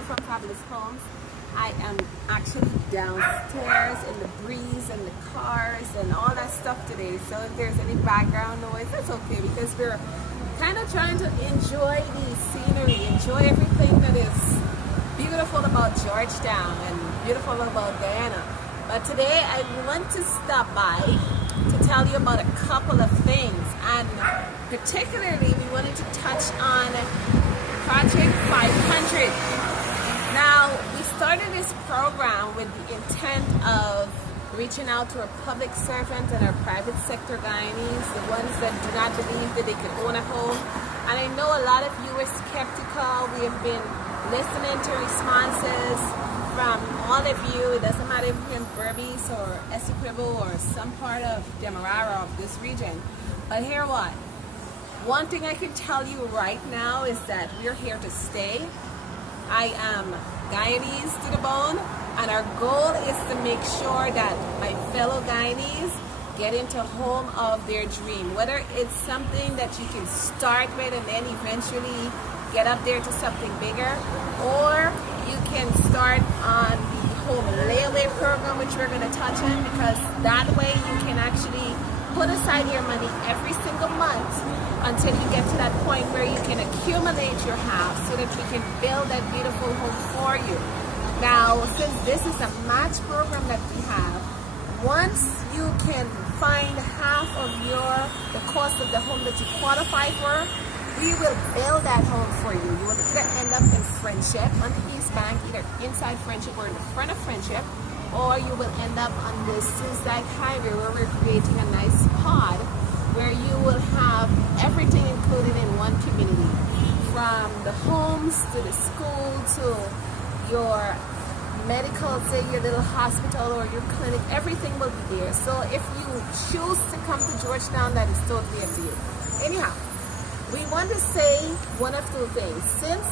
from Fabulous Homes. I am actually downstairs in the breeze and the cars and all that stuff today. So if there's any background noise, that's okay because we're kind of trying to enjoy the scenery, enjoy everything that is beautiful about Georgetown and beautiful about Guyana. But today I want to stop by to tell you about a couple of things, and particularly we wanted to touch on Project 500. Now, we started this program with the intent of reaching out to our public servants and our private sector Guyanese, the ones that do not believe that they can own a home. And I know a lot of you are skeptical. We have been listening to responses from all of you. It doesn't matter if you're in Berbice or Essequibo or some part of Demerara of this region. But hear what? One thing I can tell you right now is that we're here to stay. I am Guyanese to the bone, and our goal is to make sure that my fellow Guyanese get into home of their dream. Whether it's something that you can start with and then eventually get up there to something bigger, or you can start on the home layaway program, which we're going to touch on, because that way you can actually put aside your money every single month until you get to that point where you can accumulate your house so that we can build that beautiful home for you. Now, since this is a match program that we have, once you can find half of the cost of the home that you qualify for, we will build that home for you. You will either end up in Friendship on the East Bank, either inside Friendship or in the front of Friendship, or you will end up on the Suzdike Highway where we're creating a nice pod where you will have everything included in one community, from the homes to the school to your medical, say your little hospital or your clinic. Everything will be there. So if you choose to come to Georgetown, that is totally up to you. Anyhow, we want to say one of two things. Since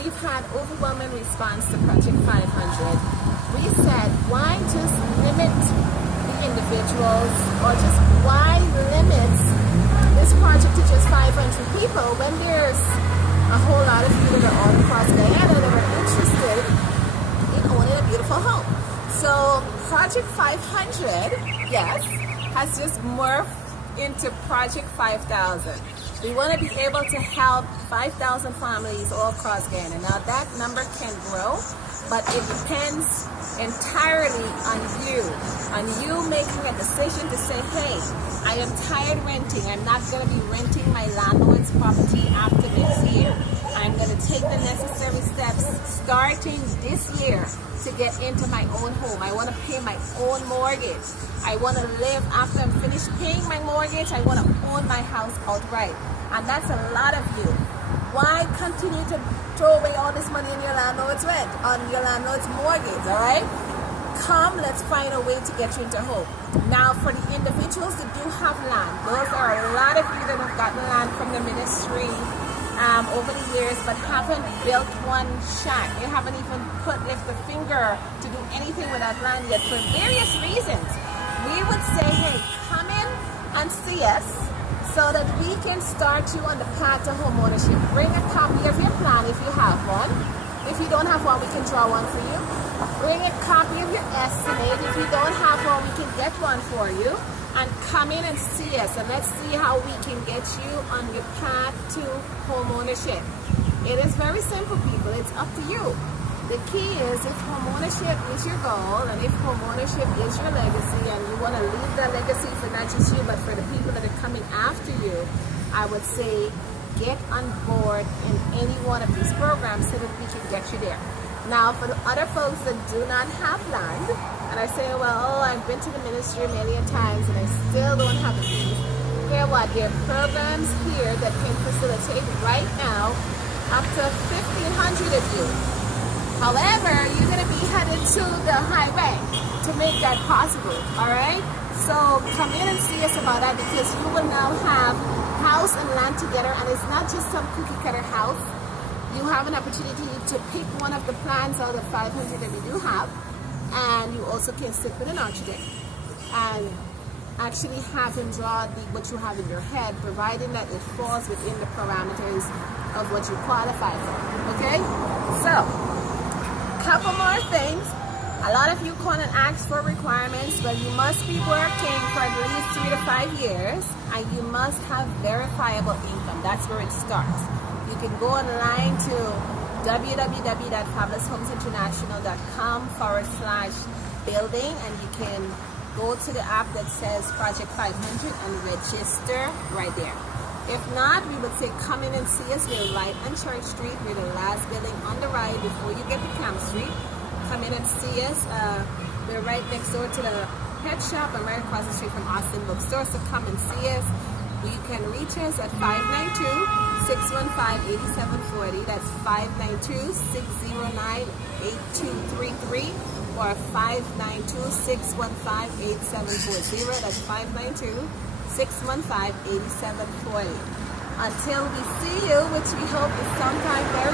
we've had overwhelming response to Project 500, we said, why just limit the individuals, or just why limit this project to just 500 people when there's a whole lot of people that are all across Guyana that are interested in owning a beautiful home. So Project 500, yes, has just morphed into Project 5,000. We want to be able to help 5,000 families all across Guyana. Now that number can grow, but it depends entirely on you making a decision to say, hey, I am tired renting. I'm not going to be renting my landlord's property after this year. I'm going to take the necessary steps starting this year to get into my own home. I want to pay my own mortgage. I want to live after I'm finished paying my mortgage. I want to own my house outright. And that's a lot of you. Why continue to throw away all this money in your landlord's rent, on your landlord's mortgage, all right? Come, let's find a way to get you into home. Now, for the individuals that do have land, those are a lot of you that have gotten land from the ministry over the years, but haven't built one shack. You haven't even lift a finger to do anything with that land yet for various reasons. We would say, hey, come in and see us, so that we can start you on the path to home ownership. Bring a copy of your plan if you have one. If you don't have one, we can draw one for you. Bring a copy of your estimate. If you don't have one, we can get one for you. And come in and see us, and let's see how we can get you on your path to home ownership. It is very simple, people. It's up to you. The key is, if home ownership is your goal, and if home ownership is your legacy, and you want to leave that legacy for not just you, but for the people that are coming after you, I would say get on board in any one of these programs so that we can get you there. Now, for the other folks that do not have land, and I say, well, I've been to the ministry a million times and I still don't have the fees. Hear what? There are programs here that can facilitate right now up to 1,500 of you. However, you're going to be headed to the highway to make that possible, all right? So come in and see us about that, because you will now have house and land together, and it's not just some cookie cutter house. You have an opportunity to pick one of the plans out of 500 that we do have, and you also can sit with an architect and actually have him draw what you have in your head, providing that it falls within the parameters of what you qualify for, okay? So couple more things. A lot of you call and ask for requirements, but you must be working for at least 3 to 5 years, and you must have verifiable income. That's where it starts. You can go online to www.fabuloushomeinternational.com/building, and you can go to the app that says Project 500 and register right there. If not, we would say come in and see us. We're right on Church Street. We're the last building on the right before you get to Camp Street. Come in and see us. We're right next door to the pet shop and right across the street from Austin Bookstore. So come and see us. You can reach us at 592-615-8740. That's 592-609-8233 or 592-615-8740. That's 592-615-8740. Until we see you, which we hope is sometime very